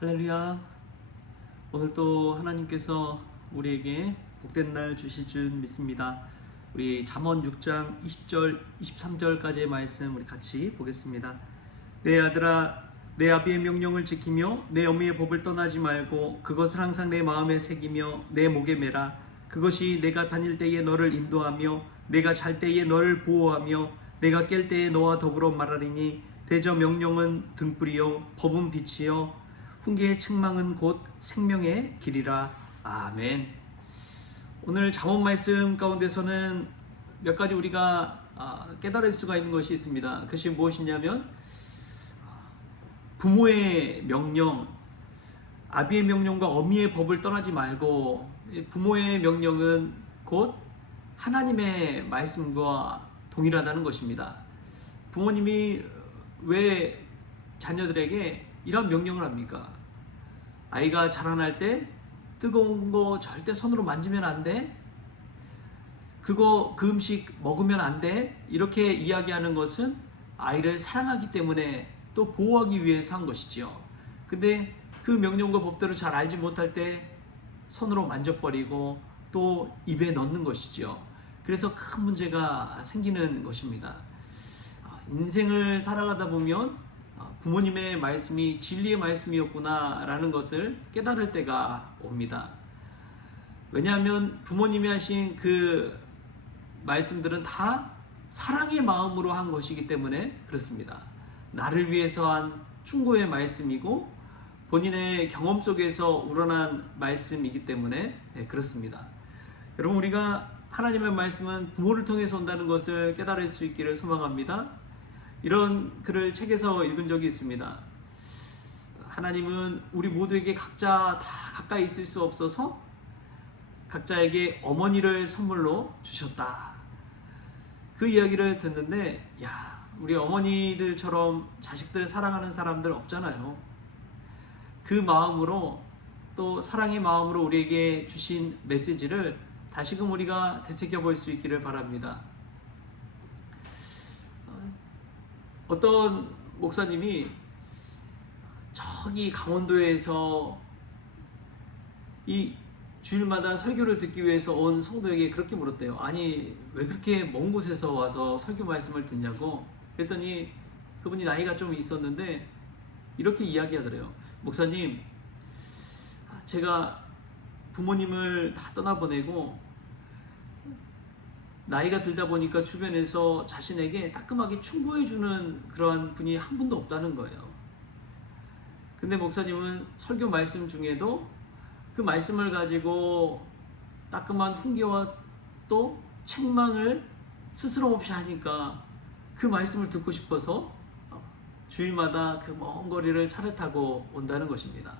할렐루야. 오늘 또 하나님께서 우리에게 복된 날 주실 줄 믿습니다. 우리 잠언 6장 20절 23절까지의 말씀 우리 같이 보겠습니다. 내 아들아, 내 아비의 명령을 지키며 내 어미의 법을 떠나지 말고 그것을 항상 내 마음에 새기며 내 목에 매라. 그것이 내가 다닐 때에 너를 인도하며 내가 잘 때에 너를 보호하며 내가 깰 때에 너와 더불어 말하리니. 대저 명령은 등불이요 법은 빛이요 훈계의 책망은 곧 생명의 길이라. 아멘. 오늘 잠언 말씀 가운데서는 몇 가지 우리가 깨달을 수가 있는 것이 있습니다. 그것이 무엇이냐면 부모의 명령, 아비의 명령과 어미의 법을 떠나지 말고, 부모의 명령은 곧 하나님의 말씀과 동일하다는 것입니다. 부모님이 왜 자녀들에게 이런 명령을 합니까? 아이가 자라날 때 뜨거운 거 절대 손으로 만지면 안 돼. 그 음식 먹으면 안 돼. 이렇게 이야기하는 것은 아이를 사랑하기 때문에 또 보호하기 위해서 한 것이지요. 근데 그 명령과 법들을 잘 알지 못할 때 손으로 만져버리고 또 입에 넣는 것이지요. 그래서 큰 문제가 생기는 것입니다. 인생을 살아가다 보면 부모님의 말씀이 진리의 말씀이었구나 라는 것을 깨달을 때가 옵니다. 왜냐하면 부모님이 하신 그 말씀들은 다 사랑의 마음으로 한 것이기 때문에 그렇습니다. 나를 위해서 한 충고의 말씀이고 본인의 경험 속에서 우러난 말씀이기 때문에 그렇습니다. 여러분, 우리가 하나님의 말씀은 부모를 통해서 온다는 것을 깨달을 수 있기를 소망합니다. 이런 글을 책에서 읽은 적이 있습니다. 하나님은 우리 모두에게 각자 다 가까이 있을 수 없어서 각자에게 어머니를 선물로 주셨다. 그 이야기를 듣는데, 우리 어머니들처럼 자식들 사랑하는 사람들 없잖아요. 그 마음으로, 또 사랑의 마음으로 우리에게 주신 메시지를 다시금 우리가 되새겨 볼 수 있기를 바랍니다. 어떤 목사님이 저기 강원도에서 이 주일마다 설교를 듣기 위해서 온 성도에게 그렇게 물었대요. 아니, 왜 그렇게 먼 곳에서 와서 설교 말씀을 듣냐고. 그랬더니 그분이 나이가 좀 있었는데 이렇게 이야기하더래요. 목사님, 제가 부모님을 다 떠나보내고 나이가 들다 보니까 주변에서 자신에게 따끔하게 충고해주는 그러한 분이 한 분도 없다는 거예요. 근데 목사님은 설교 말씀 중에도 그 말씀을 가지고 따끔한 훈계와 또 책망을 스스럼 없이 하니까 그 말씀을 듣고 싶어서 주일마다 그 먼 거리를 차를 타고 온다는 것입니다.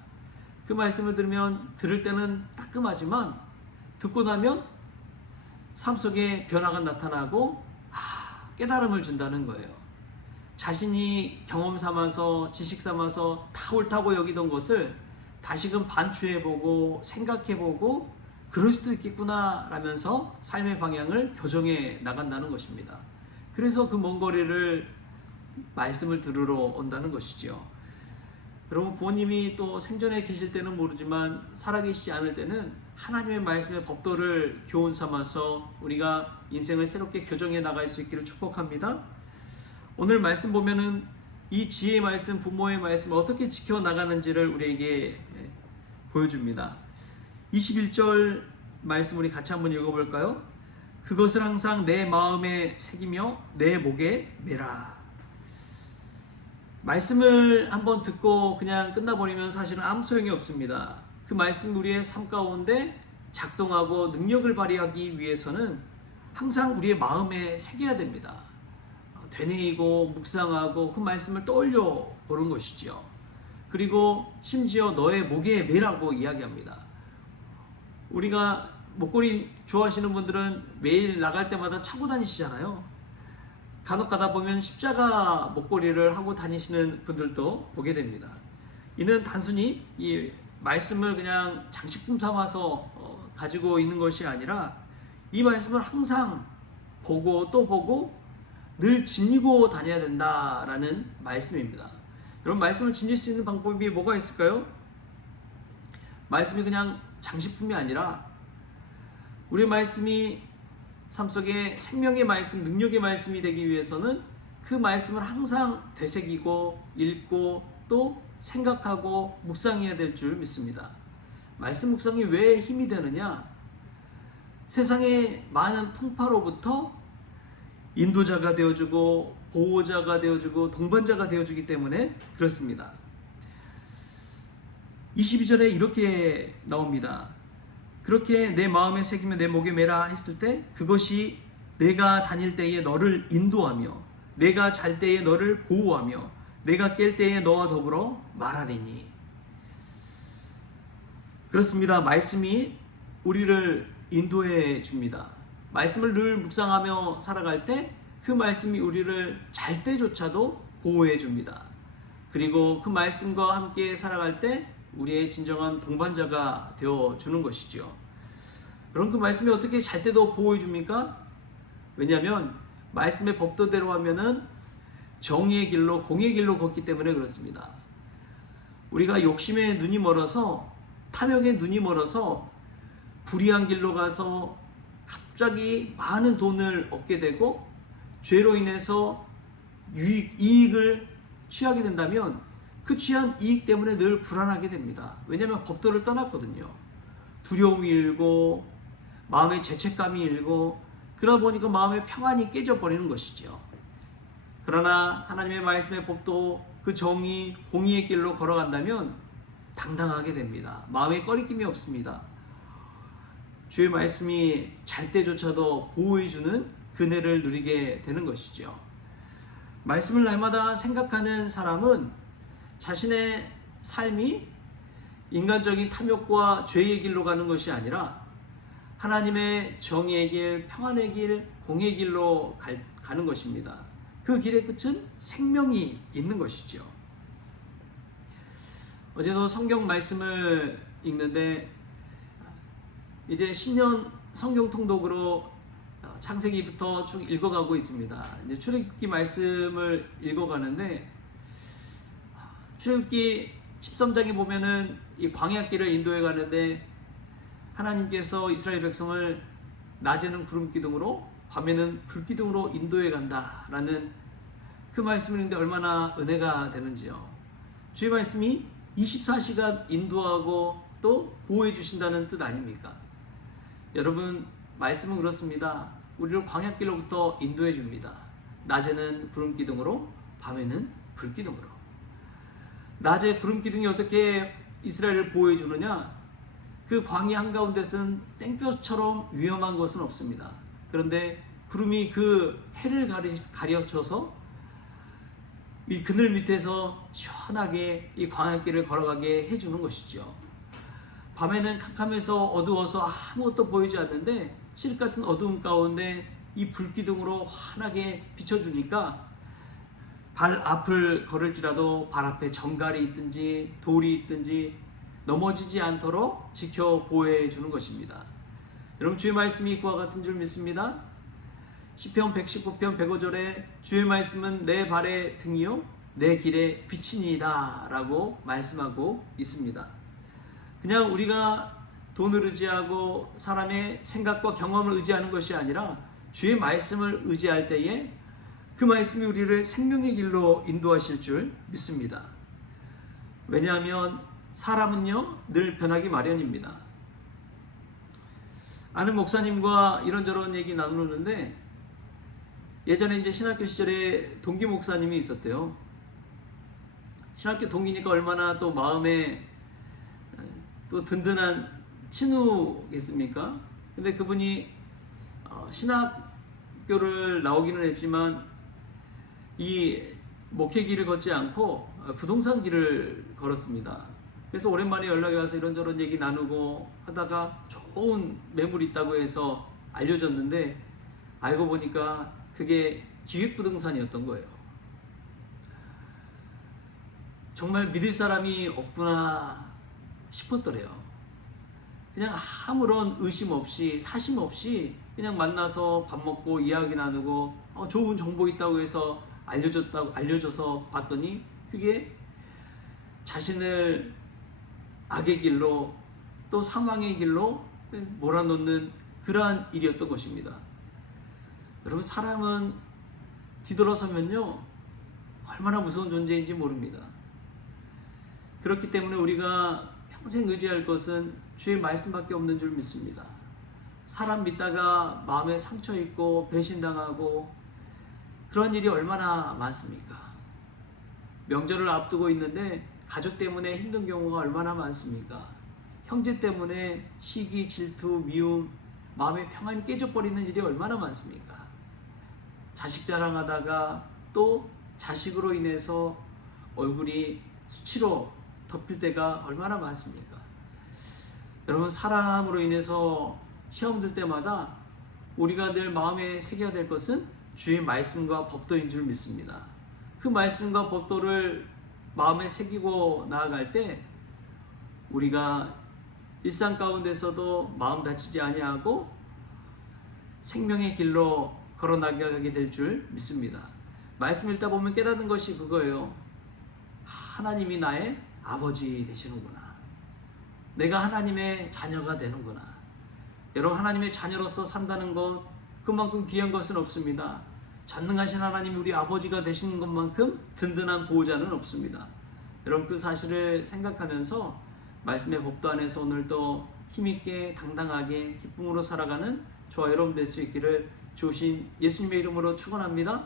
그 말씀을 들을 때는 따끔하지만 듣고 나면 삶 속에 변화가 나타나고 깨달음을 준다는 거예요. 자신이 경험 삼아서 지식 삼아서 다 옳다고 여기던 것을 다시금 반추해보고 생각해보고 그럴 수도 있겠구나 라면서 삶의 방향을 교정해 나간다는 것입니다. 그래서 그 먼 거리를 말씀을 들으러 온다는 것이죠. 여러분, 부모님이 또 생전에 계실 때는 모르지만 살아계시지 않을 때는 하나님의 말씀의 법도를 교훈 삼아서 우리가 인생을 새롭게 교정해 나갈 수 있기를 축복합니다. 오늘 말씀 보면은 이 지혜의 말씀, 부모의 말씀을 어떻게 지켜나가는지를 우리에게 보여줍니다. 21절 말씀 우리 같이 한번 읽어볼까요? 그것을 항상 내 마음에 새기며 내 목에 매라. 말씀을 한번 듣고 그냥 끝나버리면 사실은 아무 소용이 없습니다. 그 말씀 우리의 삶 가운데 작동하고 능력을 발휘하기 위해서는 항상 우리의 마음에 새겨야 됩니다. 되뇌이고 묵상하고 그 말씀을 떠올려 보는 것이죠. 그리고 심지어 너의 목에 매라고 이야기합니다. 우리가 목걸이 좋아하시는 분들은 매일 나갈 때마다 차고 다니시잖아요. 간혹 가다 보면 십자가 목걸이를 하고 다니시는 분들도 보게 됩니다. 이는 단순히 이 말씀을 그냥 장식품 삼아서 가지고 있는 것이 아니라 이 말씀을 항상 보고 또 보고 늘 지니고 다녀야 된다라는 말씀입니다. 여러분, 말씀을 지닐 수 있는 방법이 뭐가 있을까요? 말씀이 그냥 장식품이 아니라 우리 말씀이 삶 속에 생명의 말씀, 능력의 말씀이 되기 위해서는 그 말씀을 항상 되새기고 읽고 또 생각하고 묵상해야 될 줄 믿습니다. 말씀 묵상이 왜 힘이 되느냐? 세상의 많은 풍파로부터 인도자가 되어주고 보호자가 되어주고 동반자가 되어주기 때문에 그렇습니다. 22절에 이렇게 나옵니다. 그렇게 내 마음에 새기며 내 목에 매라 했을 때 그것이 내가 다닐 때에 너를 인도하며 내가 잘 때에 너를 보호하며 내가 깰 때에 너와 더불어 말하리니. 그렇습니다. 말씀이 우리를 인도해 줍니다. 말씀을 늘 묵상하며 살아갈 때 그 말씀이 우리를 잘 때조차도 보호해 줍니다. 그리고 그 말씀과 함께 살아갈 때 우리의 진정한 동반자가 되어 주는 것이죠. 그럼 그 말씀이 어떻게 잘 때도 보호해 줍니까? 왜냐하면 말씀의 법도대로 하면은 정의의 길로 공의 길로 걷기 때문에 그렇습니다. 우리가 욕심에 눈이 멀어서 탐욕에 눈이 멀어서 불의한 길로 가서 갑자기 많은 돈을 얻게 되고 죄로 인해서 이익을 취하게 된다면 그 취한 이익 때문에 늘 불안하게 됩니다. 왜냐하면 법도를 떠났거든요. 두려움이 일고 마음의 죄책감이 일고 그러다 보니까 마음의 평안이 깨져버리는 것이죠. 그러나 하나님의 말씀의 법도 그 정의, 공의의 길로 걸어간다면 당당하게 됩니다. 마음에 꺼리낌이 없습니다. 주의 말씀이 잘 때조차도 보호해주는 그네를 누리게 되는 것이죠. 말씀을 날마다 생각하는 사람은 자신의 삶이 인간적인 탐욕과 죄의 길로 가는 것이 아니라 하나님의 정의의 길, 평안의 길, 공의 길로 가는 것입니다. 그 길의 끝은 생명이 있는 것이죠. 어제도 성경 말씀을 읽는데 이제 신년 성경 통독으로 창세기부터 쭉 읽어가고 있습니다. 이제 출애굽기 말씀을 읽어가는데 출애굽기 13장에 보면은 이 광야길을 인도해 가는데 하나님께서 이스라엘 백성을 낮에는 구름 기둥으로 밤에는 불 기둥으로 인도해 간다라는 그 말씀을 읽는데 얼마나 은혜가 되는지요. 주의 말씀이 24시간 인도하고 또 보호해 주신다는 뜻 아닙니까? 여러분, 말씀은 그렇습니다. 우리를 광야길로부터 인도해 줍니다. 낮에는 구름 기둥으로, 밤에는 불 기둥으로. 낮에 구름 기둥이 어떻게 이스라엘을 보호해 주느냐? 그 광야 한가운데서는 땡볕처럼 위험한 것은 없습니다. 그런데 구름이 그 해를 가려쳐서 이 그늘 밑에서 시원하게 이 광야길을 걸어가게 해주는 것이죠. 밤에는 캄캄해서 어두워서 아무것도 보이지 않는데 실 같은 어두움 가운데 이 불기둥으로 환하게 비춰주니까 발 앞을 걸을지라도 발 앞에 정갈이 있든지 돌이 있든지 넘어지지 않도록 지켜 보호해 주는 것입니다. 여러분, 주의 말씀이 그와 같은 줄 믿습니다. 시편 119편 105절에 주의 말씀은 내 발의 등이요 내 길의 빛이니이다 라고 말씀하고 있습니다. 그냥 우리가 돈을 의지하고 사람의 생각과 경험을 의지하는 것이 아니라 주의 말씀을 의지할 때에 그 말씀이 우리를 생명의 길로 인도하실 줄 믿습니다. 왜냐하면 사람은요 늘 변하기 마련입니다. 아는 목사님과 이런저런 얘기 나누는데 예전에 이제 신학교 시절에 동기 목사님이 있었대요. 신학교 동기니까 얼마나 또 마음에 또 든든한 친구겠습니까? 근데 그분이 신학교를 나오기는 했지만 이 목회 길을 걷지 않고 부동산 길을 걸었습니다. 그래서 오랜만에 연락이 와서 이런저런 얘기 나누고 하다가 좋은 매물이 있다고 해서 알려줬는데 알고 보니까 그게 기획부동산이었던 거예요. 정말 믿을 사람이 없구나 싶었더래요. 그냥 아무런 의심 없이 사심 없이 그냥 만나서 밥 먹고 이야기 나누고 좋은 정보 있다고 해서 알려줘서 봤더니 그게 자신을 악의 길로 또 사망의 길로 몰아넣는 그러한 일이었던 것입니다. 여러분, 사람은 뒤돌아서면요 얼마나 무서운 존재인지 모릅니다. 그렇기 때문에 우리가 평생 의지할 것은 주의 말씀밖에 없는 줄 믿습니다. 사람 믿다가 마음에 상처 입고 배신당하고 그런 일이 얼마나 많습니까? 명절을 앞두고 있는데 가족 때문에 힘든 경우가 얼마나 많습니까? 형제 때문에 시기, 질투, 미움, 마음의 평안이 깨져버리는 일이 얼마나 많습니까? 자식 자랑하다가 또 자식으로 인해서 얼굴이 수치로 덮일 때가 얼마나 많습니까? 여러분, 사람으로 인해서 시험 들 때마다 우리가 늘 마음에 새겨야 될 것은 주의 말씀과 법도인 줄 믿습니다. 그 말씀과 법도를 마음에 새기고 나아갈 때 우리가 일상 가운데서도 마음 다치지 아니하고 생명의 길로 걸어 나가게 될 줄 믿습니다. 말씀 읽다 보면 깨닫는 것이 그거예요. 하나님이 나의 아버지 되시는구나. 내가 하나님의 자녀가 되는구나. 여러분, 하나님의 자녀로서 산다는 것, 그만큼 귀한 것은 없습니다. 전능하신 하나님이 우리 아버지가 되시는 것만큼 든든한 보호자는 없습니다. 여러분, 그 사실을 생각하면서 말씀의 법도 안에서 오늘도 힘있게 당당하게 기쁨으로 살아가는 저와 여러분 될 수 있기를 주신 예수님의 이름으로 축원합니다.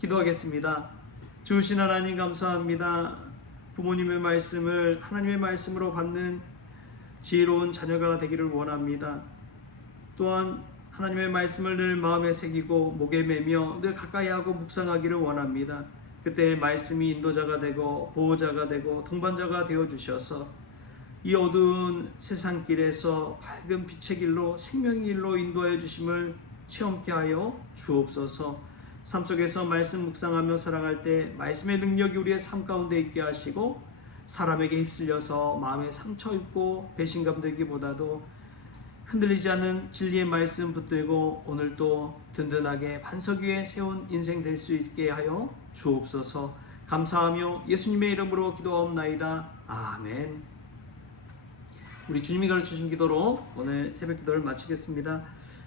기도하겠습니다. 주신 하나님, 감사합니다. 부모님의 말씀을 하나님의 말씀으로 받는 지혜로운 자녀가 되기를 원합니다. 또한 하나님의 말씀을 늘 마음에 새기고 목에 매며 늘 가까이 하고 묵상하기를 원합니다. 그때 말씀이 인도자가 되고 보호자가 되고 동반자가 되어주셔서 이 어두운 세상길에서 밝은 빛의 길로 생명의 길로 인도하여 주심을 체험케 하여 주옵소서. 삶 속에서 말씀 묵상하며 살아갈 때 말씀의 능력이 우리의 삶 가운데 있게 하시고 사람에게 휩쓸려서 마음에 상처 입고 배신감 들기보다도 흔들리지 않는 진리의 말씀 붙들고 오늘도 든든하게 반석 위에 세운 인생 될 수 있게 하여 주옵소서. 감사하며 예수님의 이름으로 기도하옵나이다. 아멘. 우리 주님이 가르치신 기도로 오늘 새벽 기도를 마치겠습니다.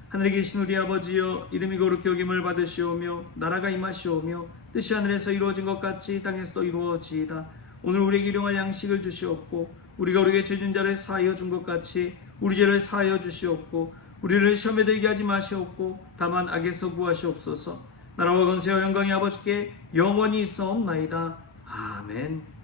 하늘에 계신 우리 아버지여, 이름이 거룩히 여김을 받으시오며 나라가 임하시오며 뜻이 하늘에서 이루어진 것 같이 땅에서도 이루어지이다. 오늘 우리에게 일용할 양식을 주시옵고 우리가 우리에게 죄진 자를 사하여 준 것 같이 우리 죄를 사하여 주시옵고 우리를 시험에 들게 하지 마시옵고 다만 악에서 구하시옵소서. 나라와 권세와 영광이 아버지께 영원히 있사옵나이다. 아멘.